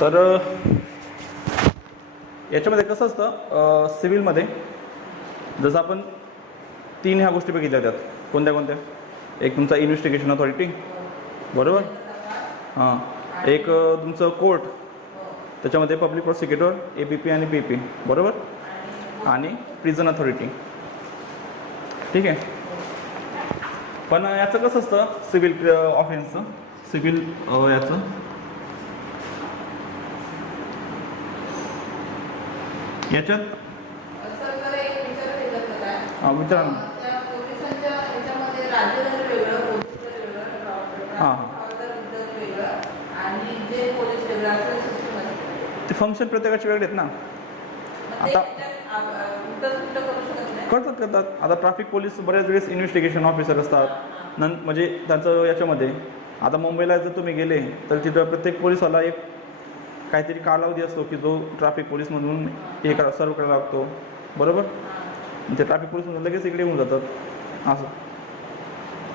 तर याच्यामध्ये कसं असतं, सिव्हिलमध्ये जसं आपण 3 ह्या गोष्टी बघितल्या त्यात. कोणत्या कोणत्या? एक तुमचा इन्व्हेस्टिगेशन अथॉरिटी, बरोबर. हां. एक तुमचं कोर्ट, त्याच्यामध्ये पब्लिक प्रॉसिक्युटर, APP आणि BP, बरोबर. आणि प्रिझन अथॉरिटी. ठीक आहे. पण याचं कसं असतं सिव्हिल ऑफेन्सचं, सिव्हिल याचं याच्यात विचारा ना. हां हां. ते फंक्शन प्रत्येकाचे वेगळे आहेत ना. आता करतात. आता ट्रॅफिक पोलीस बऱ्याच वेळेस इन्व्हेस्टिगेशन ऑफिसर असतात. म्हणजे त्यांचं याच्यामध्ये आता मुंबईला जर तुम्ही गेले तर तिथं प्रत्येक पोलीसवाला एक काहीतरी कालावधी असतो की जो ट्रॅफिक पोलीसमधून हे सर्व करायला लागतो, बरोबर. ते ट्रॅफिक पोलीसमधून लगेच इकडे येऊन जातात असं.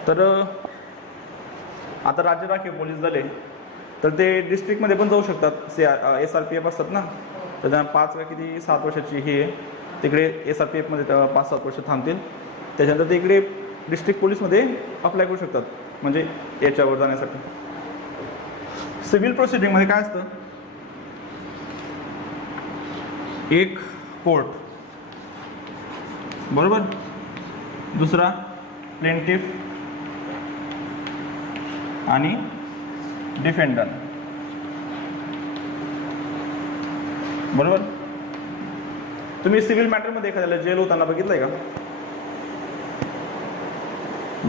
तर आता राज्य राखीव पोलीस झाले तर ते डिस्ट्रिक्टमध्ये पण जाऊ शकतात. SRPF असतात ना, तर त्यांना 5 का किती 7 वर्षाची ही आहे, तिकडे SRPFमध्ये 5-7 वर्ष थांबतील. त्याच्यानंतर ते इकडे डिस्ट्रिक्ट पोलीसमध्ये अप्लाय करू शकतात, म्हणजे याच्यावर जाण्यासाठी. सिव्हिल प्रोसिडिंगमध्ये काय असतं, एक कोर्ट, बरोबर. दुसरा प्लेंटिफ आणि डिफेंडर, बरोबर. तुम्ही सिव्हिल मॅटरमध्ये एखाद्याला जेल होताना बघितलंय का?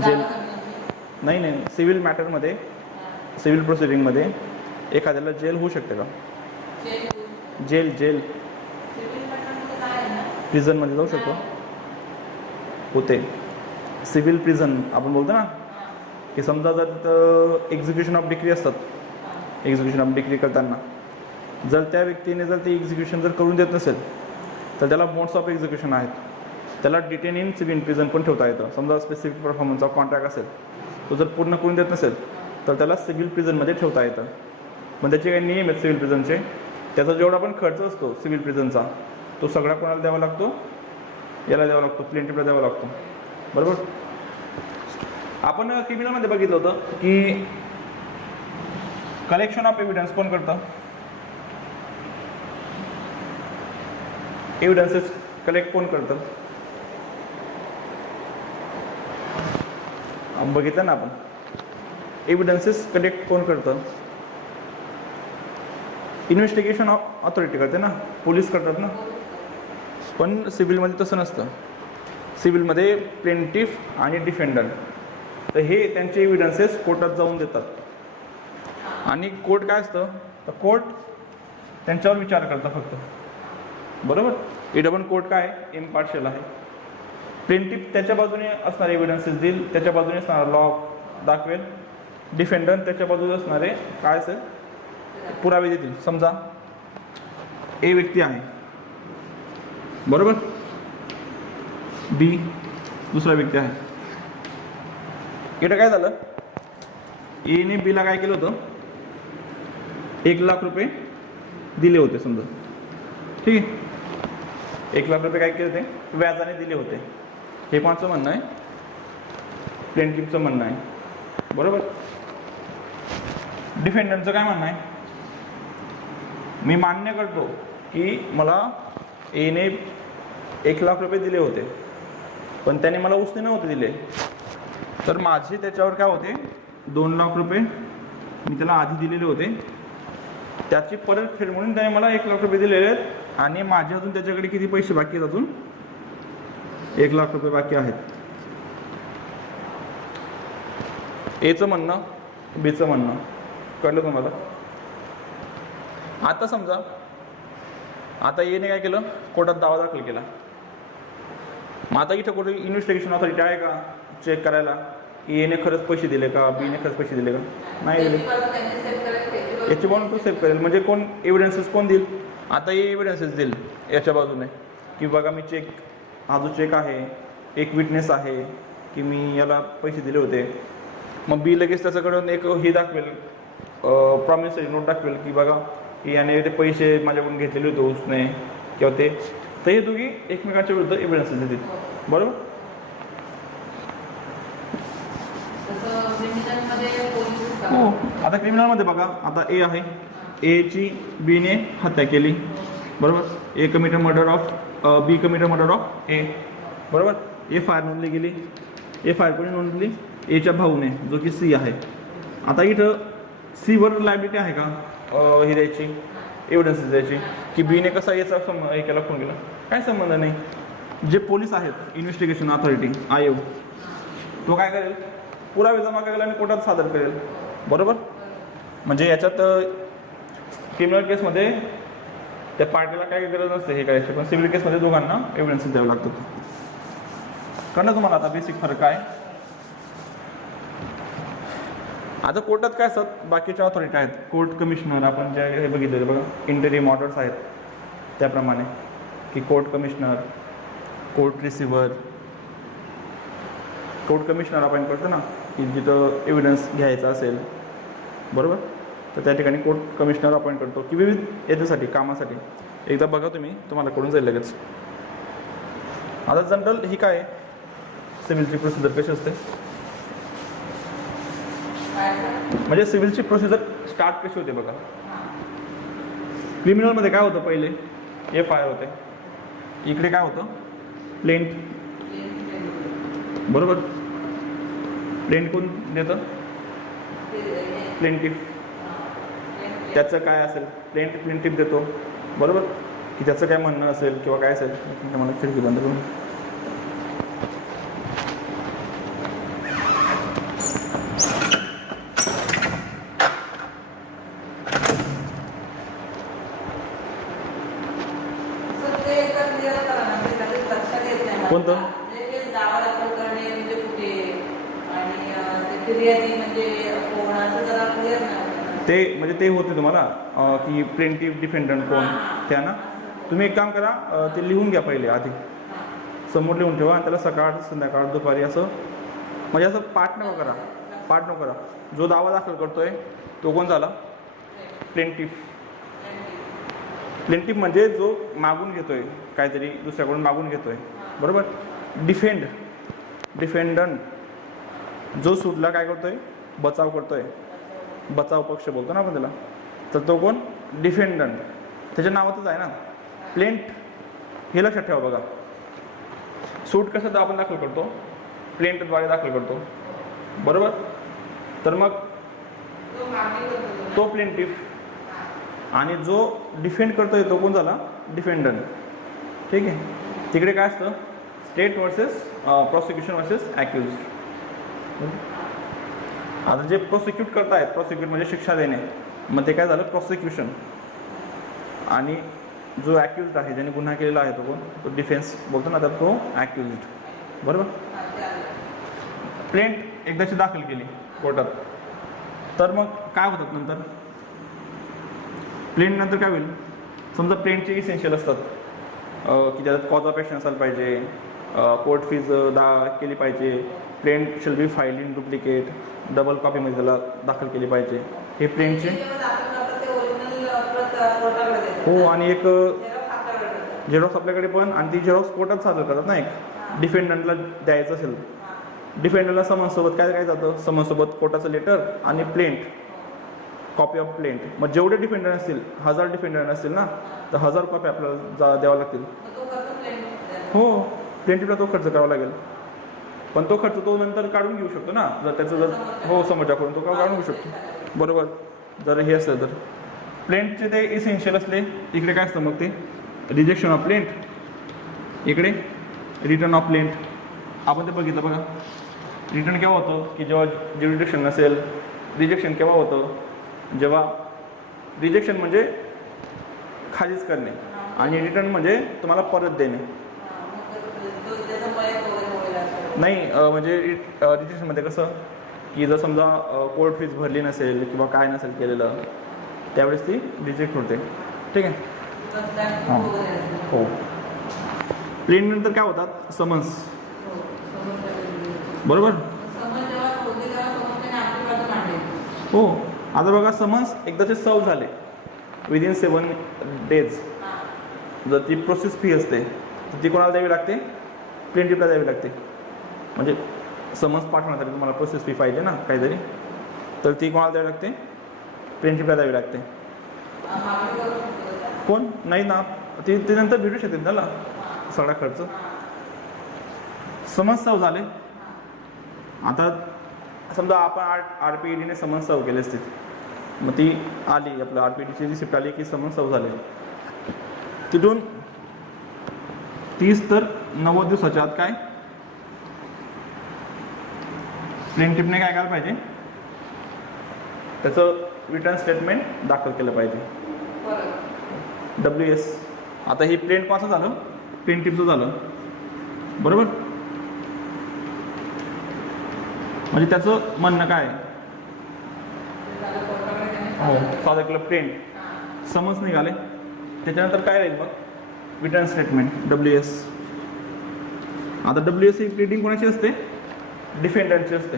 जेल नाही, सिव्हिल मॅटरमध्ये, सिव्हिल प्रोसिडिंगमध्ये एखाद्याला जेल होऊ शकते का? जेल प्रिझनमध्ये जाऊ शकतो, होते. सिव्हिल प्रिझन आपण बोलतो ना, की समजा जर तिथं एक्झिक्युशन ऑफ डिक्री असतात, एक्झिक्युशन ऑफ डिक्री करताना जर त्या व्यक्तीने जर ते एक्झिक्युशन जर करून देत नसेल तर त्याला मोड्स ऑफ एक्झिक्युशन आहेत. त्याला डिटेन इन सिव्हिल प्रिझन पण ठेवता येतं. समजा स्पेसिफिक परफॉर्मन्सचा कॉन्ट्रॅक्ट असेल, तो जर पूर्ण करून देत नसेल तर त्याला सिव्हिल प्रिझनमध्ये ठेवता येतं. पण त्याचे काही नियम आहेत सिव्हिल प्रिझनचे. त्याचा जेवढा पण खर्च असतो सिव्हिल प्रिझनचा तो सगळा कोणाला द्यावा लागतो? याला द्यावा लागतो, प्लेंटिफला द्यावा लागतो, बरोबर. आपण क्रिमिनलमध्ये बघितलं होतं की कलेक्शन ऑफ एव्हिडन्स कोण करतं? एव्हिडन्सेस कलेक्ट कोण करतं? बघितलं ना आपण, एव्हिडन्सेस कलेक्ट कोण करतं? इन्व्हेस्टिगेशन अथॉरिटी करते ना, पोलीस करतात ना. पण सिव्हिलमध्ये तसं नसतं. सिव्हिलमध्ये प्लेंटिफ आणि डिफेंडर, तर हे त्यांचे एव्हिडन्सेस कोर्टात जाऊन देतात. आणि कोर्ट काय असतं, तर कोर्ट त्यांच्यावर विचार करतं फक्त, बरोबर. इथं पण कोर्ट काय इम्पार्शियल आहे. प्लेंटिफ त्याच्या बाजूने असणारे एव्हिडन्सेस देईल, त्याच्या बाजूने असणारा लॉ दाखवेल. डिफेंडर त्याच्या बाजूने असणारे काय असेल पुरावे देतील. समजा A व्यक्ती आहे, बरोबर, B दुसरा व्यक्ती आहे. इथं काय झालं, Aने Bला काय केलं होतं, 1 लाख रुपये दिले होते समजा, ठीक आहे. 1 लाख रुपये काय केले होते, व्याजाने दिले होते. हे कोणाचं म्हणणं आहे? प्लेंटिफचं म्हणणं आहे, बरोबर. डिफेंडरचं काय म्हणणं आहे? मी मान्य करतो की मला Aने 1 लाख रुपये दिले होते, पण त्याने मला उसने नव्हते दिले, तर माझे त्याच्यावर काय होते 2 लाख रुपये मी त्याला आधी दिलेले होते, त्याची परतफेड म्हणून त्याने मला 1 लाख रुपये दिलेले आहेत. आणि माझे अजून त्याच्याकडे किती पैसे बाकी आहेत? अजून 1 लाख रुपये बाकी आहेत. Aचं म्हणणं, Bचं म्हणणं, कळलं तुम्हाला? आता समजा आता Aने काय केलं, कोर्टात दावा दाखल केला. मग आता इथं कुठे इन्व्हेस्टिगेशन अथॉरिटी आहे का चेक करायला Aने खरंच पैसे दिले का, Bने खरंच पैसे दिले का? नाही दिले. याची बाजू तो सेव्ह करेल. म्हणजे कोण एव्हिडन्सेस कोण देईल? आता हे एव्हिडन्सेस देईल याच्या बाजूने की बघा मी चेक, हा जो चेक आहे, एक विटनेस आहे की मी याला पैसे दिले होते. मग B लगेच त्याच्याकडून एक हे दाखवेल, प्रॉमिसरी नोट दाखवेल की बघा की याने ते पैसे माझ्याकडून घेतलेले होते उसने किंवा ते, तर हे दोघी एकमेकांच्या विरुद्ध एव्हिडन्सेस देतील. बरोबर. हो. आता क्रिमिनलमध्ये बघा, आता ए आहे, एची बीने हत्या केली. बरोबर. A committed murder of B committed murder of A. बरोबर. FIR नोंदली गेली. FIR कोणी नोंदली? एच्या भाऊने, जो की सी आहे. आता इथं सीवर लायबिलिटी आहे का हे द्यायची, एव्हिडन्सेस द्यायची, की बीने कसा याचा हे केला, फोन केला? काय संबंध नाही. जे पोलीस आहेत, इन्व्हेस्टिगेशन अथॉरिटी, आयोग, तो काय करेल? पुरावे जमा करेल आणि कोर्टात सादर करेल. बरोबर. म्हणजे याच्यात क्रिमिनल केसमध्ये त्या पार्टीला काही गरज नसते हे करायची, पण सिव्हिल केसमध्ये दोघांना एव्हिडन्सेस द्यावे लागतात. कळलं तुम्हाला आता बेसिक फरक काय? आता कोर्टात काय असतात, बाकीच्या ऑथॉरिटी आहेत, कोर्ट कमिशनर, आपण जे हे बघितलेले बघा, इंटरिम ऑर्डर्स आहेत त्याप्रमाणे, की court commissioner, court receiver. Court commissioner आपण करतो ना, की जिथं एव्हिडन्स घ्यायचा असेल. बरोबर. तर त्या ठिकाणी कोर्ट कमिशनर अपॉइंट करतो, की विविध याच्यासाठी, कामासाठी. एकदा बघा तुम्ही, तुम्हाला कळून जाईल लगेच. आता जनरल ही काय, सिव्हिलची प्रोसिजर कशी असते, म्हणजे सिव्हिलची प्रोसिजर स्टार्ट कशी होते बघा. क्रिमिनलमध्ये काय होतं, पहिले FIR होते, इकडे काय होतं, प्लेंट. बरोबर. प्लेंट कोण देतं? प्लेंटिफ. त्याचं काय असेल, प्लेंटिफ देतो. बरोबर. की त्याचं काय म्हणणं असेल किंवा काय असेल. मला खिडकी बंद करून. कोणतं? ते म्हणजे ते होते तुम्हाला की प्लेंटिफ डिफेंडंट कोण, त्या ना. तुम्ही एक काम करा, ते लिहून घ्या पहिले आधी, समोर लिहून ठेवा. त्याला सकाळ संध्याकाळ दुपारी असं, म्हणजे असं पाठ नको करा. जो दावा दाखल करतोय तो कोण झाला? प्लेंटिफ. प्लेंटिफ म्हणजे जो मागून घेतोय, काहीतरी दुसऱ्याकडून मागून घेतोय. बरोबर. डिफेंडंट जो सूटला काय करतोय, बचाव करतोय, बचाव पक्ष बोलतो ना आपण त्याला, तर तो कोण? डिफेंडंट. त्याच्या नावातच आहे ना प्लेंट. हे लक्षात ठेवा बघा. सूट कसं आपण दाखल करतो? प्लेंटद्वारे दाखल करतो. बरोबर. तर मग तो प्लेंटिफ, आणि जो डिफेंड करतोय तो कोण झाला? डिफेंडंट. ठीक आहे. तिकडे काय असतं? State versus prosecution versus accused. आता जे प्रोसिक्यूट करतायत, प्रोसिक्यूट म्हणजे शिक्षा देणे, मग ते काय झालं? प्रॉसिक्युशन. आणि जो ॲक्युज्ड आहे, ज्याने गुन्हा केलेला आहे, तो कोण? तो डिफेन्स बोलतो ना, तर तो ॲक्युज्ड. बरोबर. प्लेंट एकदाची दाखल केली कोर्टात, तर मग काय होतात नंतर? प्लेंट नंतर काय होईल? समजा प्लेंटचे इसेन्शियल असतात, की त्याच्यात कॉज ऑफ ॲक्शन असायला पाहिजे, कोर्ट फीज केली पाहिजे, plaint shall be filed in duplicate, double कॉपीमध्ये त्याला दाखल केली पाहिजे. हे प्लेंटचे. हो. आणि एक झेरॉक्स आपल्याकडे पण, आणि ती झेरॉक्स कोर्टात सादर करतात ना. एक डिफेंडंटला द्यायचं असेल, डिफेंडंटला समन्ससोबत काय जातं? समन्ससोबत कोर्टाचं लेटर आणि प्लेंट, कॉपी ऑफ प्लेंट. मग जेवढे डिफेंडंट असतील, 1000 डिफेंडंट असतील ना, तर 1000 कॉपी आपल्याला द्यावं लागतील. हो. प्लेंटिफला तो खर्च करावा लागेल, पण तो खर्च तो नंतर काढून घेऊ शकतो ना, जर त्याचं जर हो समोरच्याकडून तो काढून घेऊ शकतो. बरोबर. जर हे असेल तर प्लेंटचे ते इसेन्शियल असले, इकडे काय असतं मग? ते रिजेक्शन ऑफ प्लेंट, इकडे रिटर्न ऑफ प्लेंट. आपण ते बघितलं बघा. रिटर्न केव्हा होतं? की जेव्हा ज्युरिडिक्शन नसेल. रिजेक्शन केव्हा होतं? जेव्हा रिजेक्शन म्हणजे खालीच करणे, आणि रिटर्न म्हणजे तुम्हाला परत देणे. नाही, म्हणजे रिजेक्शनमध्ये कसं, की जर समजा कोर्ट फीज भरली नसेल किंवा काय नसेल केलेलं, त्यावेळेस ती रिजेक्ट होते. ठीक आहे. हां. हो. प्लेंट नंतर काय होतात? समन्स. बरोबर. हो. आता बघा, समन्स एकदाचे सर्व झाले, विदिन 7 days जर ती प्रोसेस फी असते तर ती कोणाला द्यावी लागते? प्लेंटिफला द्यावी लागते. म्हणजे समन्स पाठवण्यासाठी तुम्हाला प्रोसेस फी पाहिजे ना काहीतरी, तर ती कोणाला द्यावी लागते? प्लेंटिफला द्यावी लागते. कोण नाही ना, ती नंतर भेटू शकते त्याला सगळा खर्च. समन्स सर्व झाले. आता समजा आपण RPEDने समन्स सर्व केले असते, मग ती आली आपलं RPEDची रिसिप्ट आली की समन्स सर्व झाले. तिथून 30 तर 90 दिवसाच्या आत काय प्लेंटिफने काय करायला पाहिजे? त्याचं रिटर्न स्टेटमेंट दाखल केलं पाहिजे. WS. आता ही प्लेंट कोणाचं झालं? प्लेंटिफचं झालं, बरोबर. म्हणजे त्याचं म्हणणं काय? हो, साधं केलं प्लेंट, समज निघाले, त्याच्यानंतर काय राहील मग? Return statement WS. आता WS ही प्लेटिंग कोणाची असते? डिफेंडरची असते.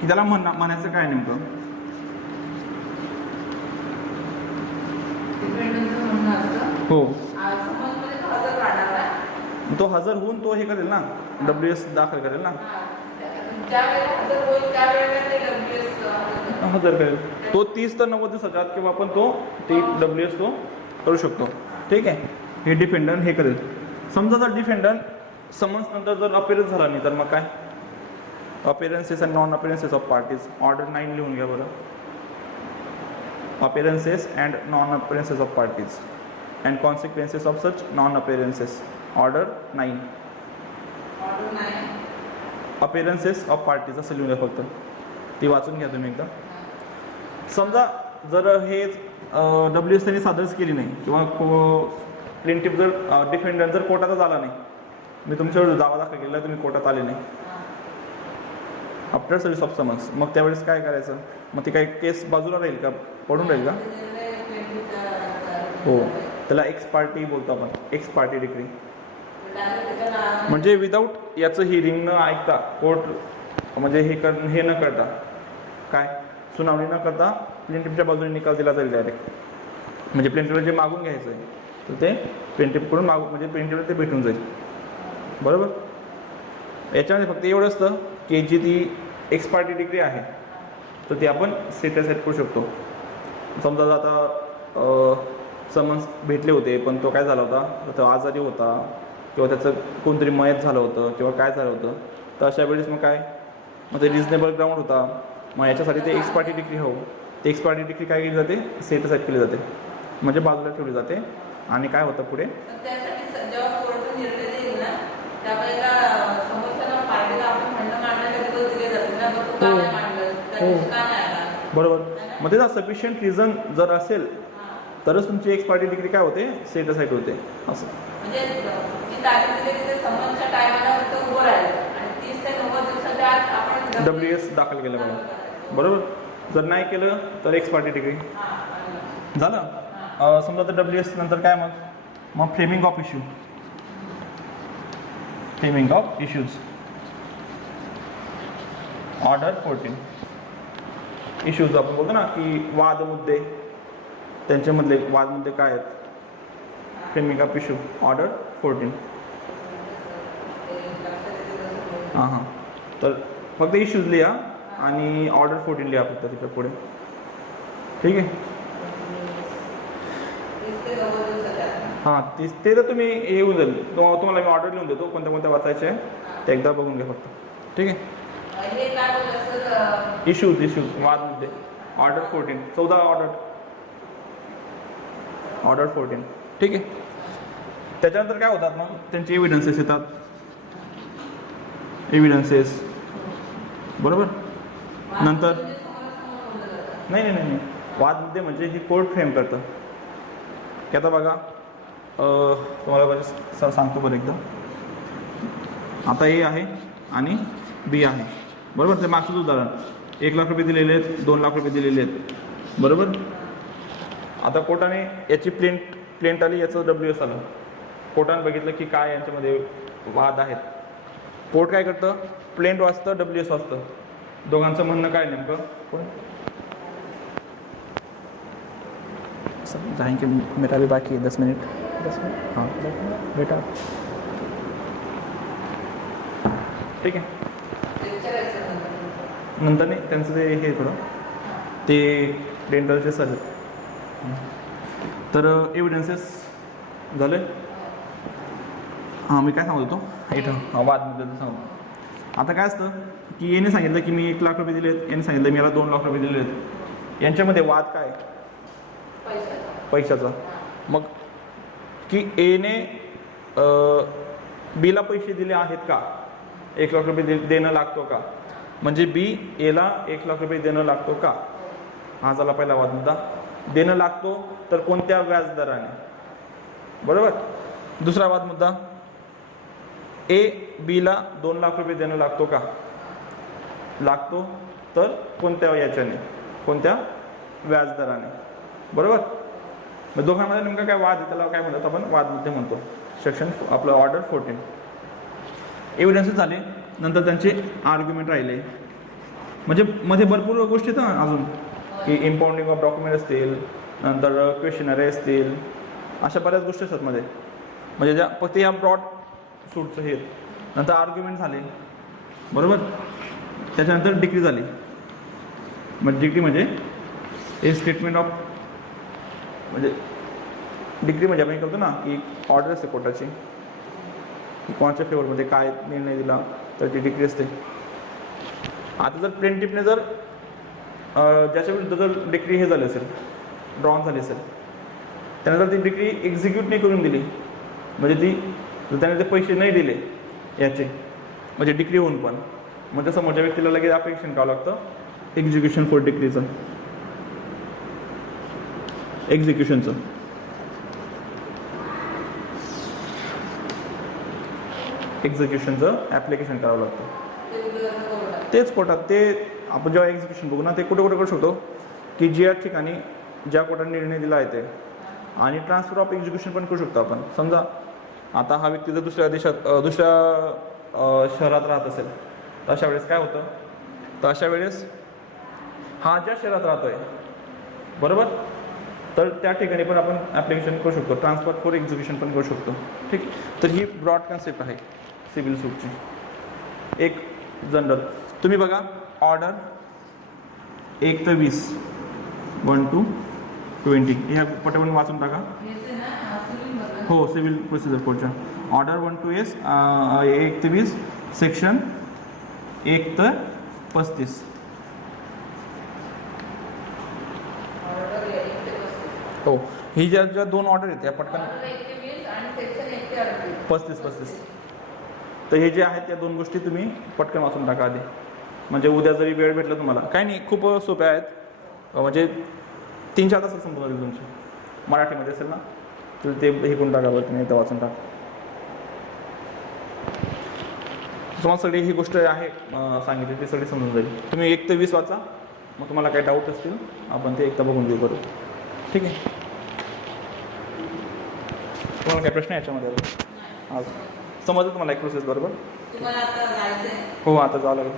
की त्याला म्हणायचं काय नेमकं? हो, तो हजर होऊन तो हे करेल ना, WS दाखल करेल ना, हजर करेल तो 30 तर 90 दिवसाच्या आत किंवा आपण तो WS तो करू शकतो. ठीक आहे. हे डिफेंडंट हे करेल. समजा जर डिफेंडंट समन्स नंतर जर अपिअरन्स झाला नाही तर मग काय? Appearances and non appearances of parties, order 9 लिहून घ्या बरं. Appearances and non appearances of parties and consequences of such non appearances, order 9. Appearances of parties असं लिहून घ्या फक्त, ती वाचून घ्या तुम्ही एकदा. समजा जर हे WS त्यांनी सादरच केली नाही किंवा प्लेंटिफ जर डिफेंडंट जर कोर्टातच आला नाही, मी तुमच्यावर दावा दाखल केला, तुम्ही कोर्टात आले नाही आफ्टर सर्व्हिस ऑफ समन्स, मग त्यावेळेस काय करायचं? मग ती काही केस बाजूला राहील का, पडून राहील का? हो, त्याला एक्स पार्टी बोलतो आपण, एक्स पार्टी डिक्री. म्हणजे विदाऊट याचं हिअरिंग न ऐकता कोर्ट म्हणजे हे न करता, काय सुनावणी न करता प्लेंटिफच्या बाजूने निकाल दिला जाईल डायरेक्ट. म्हणजे प्लेंटिफला जे मागून घ्यायचं आहे तर ते प्लेंटिफकडून मागून म्हणजे प्लेंटिफला ते भेटून जाईल, बरोबर. याच्यामध्ये फक्त एवढं असतं की जी ती एक्स पार्टी डिग्री आहे तर ती आपण सेट करू शकतो. समजा आता समन्स भेटले होते पण तो काय झाला होता, तो आजारी होता किंवा त्याचं कोणतरी मयत झालं होतं किंवा काय झालं होतं, तर अशा वेळेस मग काय, मग ते रिजनेबल ग्राउंड होता, मग याच्यासाठी ते एक्स पार्टी डिग्री हो, ते एक्स पार्टी डिग्री काय केली जाते? सेट साईड केली जाते, म्हणजे बाजूला ठेवली जाते. आणि काय होतं पुढे? बरोबर. मग त्याचा सफिशियंट रिझन जर असेल तरच तुमची एक्स पार्टी डिग्री काय होते? सेट साईड होते. असं WS दाखल केलं बघा, बरोबर. जर नाही केलं तर एक्स पार्टी डिग्री झालं. समजा तर WS नंतर काय मग framing of issue, framing of issues, order 14. Issues आपण बोलतो ना की वाद मुद्दे, त्यांच्यामधले वाद मुद्दे काय आहेत? Framing of issue, order 14. हां, तर फक्त इश्यूज लिहा आणि ऑर्डर 14 लिहा फक्त तिच्या पुढे. ठीक आहे. हां, ते तर तुम्ही हे होऊन जाईल, तुम्हाला मी ऑर्डर लिहून देतो कोणत्या कोणत्या वाचायचे आहे ते एकदा बघून घ्या फक्त. ठीक आहे. इश्यूज वाद मुद्दे, ऑर्डर 14, 14 ऑर्डर 14. ठीक आहे. त्याच्यानंतर काय होतात मग त्यांचे एव्हिडन्सेस येतात, एव्हिडन्सेस, बरोबर. नंतर नाही वाद मुद्दे म्हणजे ही कोर्ट फ्रेम करतं की आता बघा तुम्हाला सांगतो बरं एकदा. आता ए आहे आणि बी आहे, बरोबर. ते मागचंच उदाहरण, 1 लाख रुपये दिलेले आहेत, 2 लाख रुपये दिलेले आहेत, बरोबर. आता कोर्टाने याची प्लेंट आली, याचं WS आलं, कोर्टाने बघितलं की काय यांच्यामध्ये वाद आहेत. कोर्ट काय करतं? प्लेंट वाचतं, WS वाचतं, दोघांचं म्हणणं काय नेमकं. सब जाएंगे, मेरा भी बाकी है 10 मिनट। 10 मिनट, हाँ बेटा, ठीक आहे। नंतर नाही त्यांचं ते हे थोडं ते डेंटलचे सर, तर एव्हिडन्सेस झाले। हां मी काय सांगत होतो इथं, हां वादबद्दल सांगतो। आता काय असतं की याने सांगितलं की मी 1 लाख रुपये दिले आहेत, याने सांगितलं मी याला 2 लाख रुपये दिलेले आहेत, यांच्यामध्ये वाद काय? पैशाचा। मग की एने बीला पैसे दिले आहेत का, 1 लाख रुपये देणं लागतो का, म्हणजे बी एला 1 लाख रुपये देणं लागतो का, हा झाला पहिला वाद मुद्दा। देणं लागतो तर कोणत्या व्याजदराने, बरोबर। दुसरा वाद मुद्दा, ए बीला 2 लाख रुपये देणं लागतो का, लागतो तर कोणत्या याच्याने, कोणत्या व्याजदराने, बरोबर। मग दोघांमध्ये नेमका काय वाद आहे, त्याला काय म्हणतो आपण, वाद मुद्दे म्हणतो। सेक्शन आपलं ऑर्डर 14 एव्हिडन्सेस झाले। नंतर त्यांचे आर्ग्युमेंट राहिले, म्हणजे मध्ये भरपूर गोष्टी आहेत अजून, की इम्पाउंडिंग ऑफ डॉक्युमेंट असतील, नंतर क्वेश्चनरी असतील, अशा बऱ्याच गोष्टी असतात मध्ये, म्हणजे ज्या फक्त या ब्रॉड सूटचं हे। नंतर आर्ग्युमेंट झाले, बरोबर। त्याच्यानंतर डिक्री झाली, मग डिक्री म्हणजे ए स्टेटमेंट ऑफ, म्हणजे डिक्री म्हणजे आपण करतो ना की ऑर्डर असते कोर्टाची, की कोणाच्या फेवरमध्ये काय निर्णय दिला तर ती डिक्री असते। आता जर प्लेंटिफने जर ज्याच्या विरुद्ध जर डिक्री हे झाली असेल, ड्रॉन झाली असेल, त्याने जर ती डिक्री एक्झिक्यूट नाही करून दिली, म्हणजे ती जर त्याने ते पैसे नाही दिले याचे, म्हणजे डिक्री होऊन पण, मग त्या समोरच्या व्यक्तीला लगेच ॲप्लिकेशन करावं लागतं एक्झिक्युशन फॉर डिक्रीचं, एक्झिक्युशनचं। एक्झिक्युशनचं ॲप्लिकेशन करावं लागतं तेच कोर्टात। ते आपण जेव्हा एक्झिक्युशन बघू ना, ते कुठे कुठे करू शकतो, की ज्या ठिकाणी ज्या कोर्टाने निर्णय दिला आहे ते, आणि ट्रान्सफर ऑफ एक्झिक्युशन पण करू शकतो आपण। समजा आता हा व्यक्ती जर दुसऱ्या देशात, दुसऱ्या शहरात राहत असेल, तर अशा वेळेस काय होतं, तर अशा वेळेस हा ज्या शहरात राहतोय, बरोबर, तर त्या ठिकाणी पण आपण ॲप्लिकेशन करू शकतो, ट्रान्सफर फॉर एक्झिक्युशन पण करू शकतो, ठीक। तर ही ब्रॉड कन्सेप्ट आहे सिव्हिल सूटची, एक जनरल। तुम्ही बघा ऑर्डर 1 ते 20, 1 to 20, ह्या पटापट वाचून टाका। हो, सिव्हिल प्रोसिजर कोडच्या ऑर्डर 1 to 1 ते 20, सेक्शन 1 ते 35। हो, ही ज्या ज्या 2 ऑर्डर आहेत त्या पटकन 35, तर हे जे आहेत त्या 2 गोष्टी तुम्ही पटकन वाचून टाका आधी, म्हणजे उद्या जरी वेळ भेटला तुम्हाला, काही नाही, खूप सोप्या आहेत, म्हणजे 3-4 तासात संपूर्ण होईल तुमची, मराठीमध्ये असेल ना, तर ते हे करून टाका बरं, तुम्ही एकदा वाचून टाका। तुम्हाला सगळी ही गोष्ट आहे सांगितली ती सगळी समजून जाईल। तुम्ही 1 ते 20 वाचा, मग तुम्हाला काही डाऊट असतील आपण ते एकदा बघून घेऊ, करू, ठीक आहे। तुम्हाला काय प्रश्न आहे याच्यामध्ये? आज समजलं तुम्हाला एक प्रोसेस, बरोबर? हो, आता जावं लागेल।